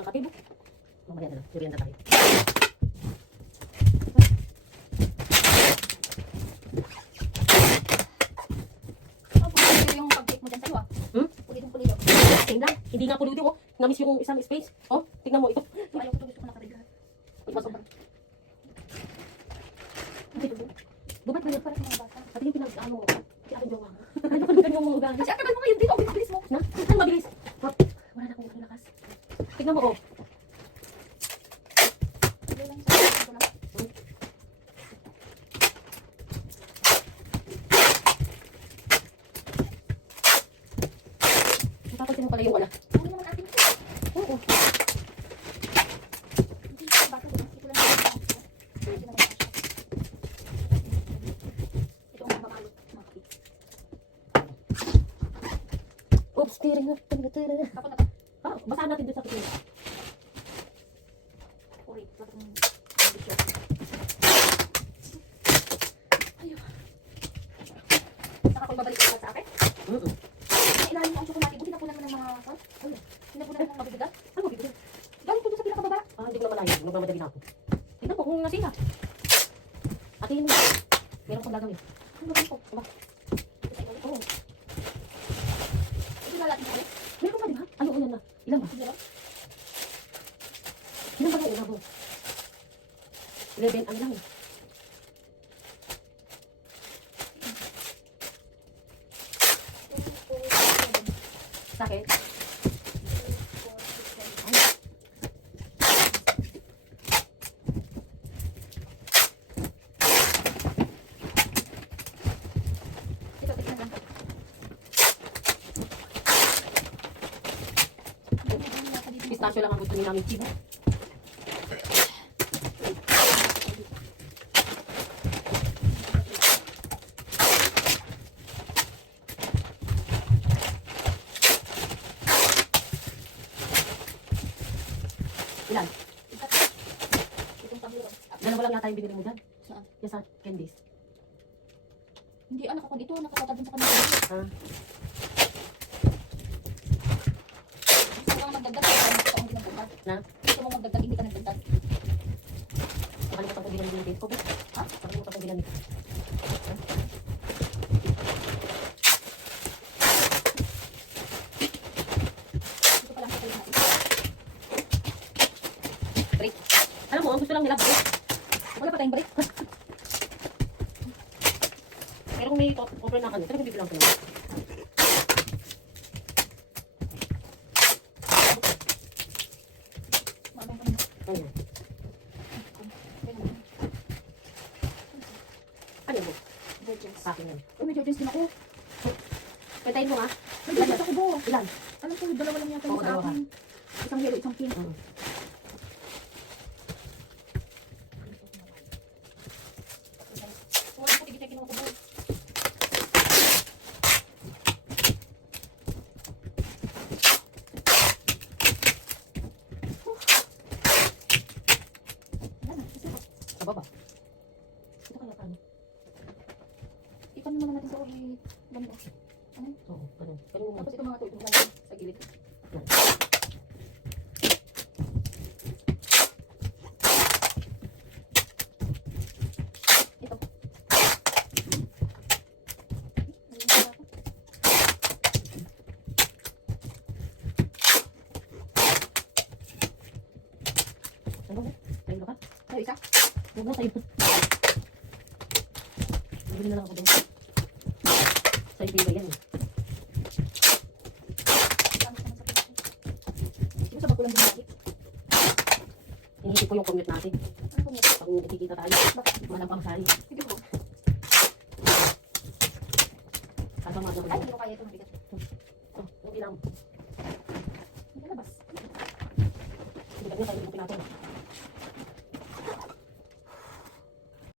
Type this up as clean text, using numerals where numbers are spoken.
lang sa tibo. Mamaya na lang. Merienda tayo. Yung pag-take mo dyan sa'yo ah. Pulidong-pulido. Same lang. Hindi nga pulutin mo. Namiss yung isang space. Oh, tignan mo ito. Ayaw ko gusto ko nakareglahan. Ipasok. Bubat ba yun para sa mga bata? At yung pinag-ano mo. Si Ate Joma. Ano ka ganyan mo ugali? Kasi akabal mo ngayon dito. Mabilis mo. Na? Ano mabilis? Hop. Wala na akong lakas. Tignan mo, oh. Tuloy lang sa ito lang. Napapansin mo pala yung wala. Ano naman atin ito? Oo. Hindi sa bata. Ito lang yung bata. Ito naman siya. Ito ang mamalot. Mga kapit. Oops, tiring na. Kapon na to. Ah, basahan natin doon sa tuloy. Uri. Bakit yung ambisyon? Ayun. Saka kung babalik ka sa akin? Ilalim ang tsuko natin. Buti napunan mo ng mga... Ano? Pinapunan mo ng mabibigat? Ano mabibigyan? Galing ko doon sa pinakababa. Ah, hindi ko na malayo. Nagmamadali na ako. Tignan mo kung nasira. Atiin mo. Meron kang gagawin. Ano ba ito? Aba. Oo. Ito lalatin ko ulit. Meron ka ba, di ba? Ano, yan na. Ilan ba? Sige lang. Ilan ba yung una mo? 11, ano lang. Sa akin? Ito, tignan lang. Pistachio lang ang gusto niya namin. Chibo. Ilan? Itong pabiro. Dalawa lang yata yung binili mo dyan. Saan? Yan sa candies. Hindi, anak ako dito. Nakakatag din sa kanila. Ah, Gusto mo magdagdag. Gusto mo dinagdagdag. na? Gusto mo magdagdag. Hindi ka nagdagdag. Nakalimutan kong bilan yung date ko. Ha? Nakalimutan kong bilan nito. Dito pa lang sa kayo natin. Break. Alam mo, ang gusto lang nila break. Wala pa tayong break. Pero kung may offer na ano, talagang bibilang ko naman. Mamang pa naman. Ayan. Ano mo? Virgins. Sa akin yan. Uy, may Virgins din ako. Pwentayin mo nga. May Virgins ako, bo. Ilan? Alam ko, dalawa lang yata Oo, yung sa dalawa. akin. Isang yellow, isang pink. Wala ko tigit yung kinuha ko, bo. Wala na, kasi Sa baba. Ito kaya paano? ipan naman natin sa uri banda. Ano? Oo, ano? Ganun mo. Tapos ito mga to, itong lang sa gilid. Ito. Ano mo? Tayo ka? Ano isa? Huwag mo tayo. Bibili na lang ako doon. Sa'yo bibili yan eh. Ito sa bakulang binalik. Hinihintay ko yung commute natin. Ano po nito? Pag nakikita tayo, walang pangsari. Sige po. Kasama Ay, naman. hindi ko kaya ito mabigat. Oh, hindi lang. Hindi labas. Hindi ka niya tayo natin.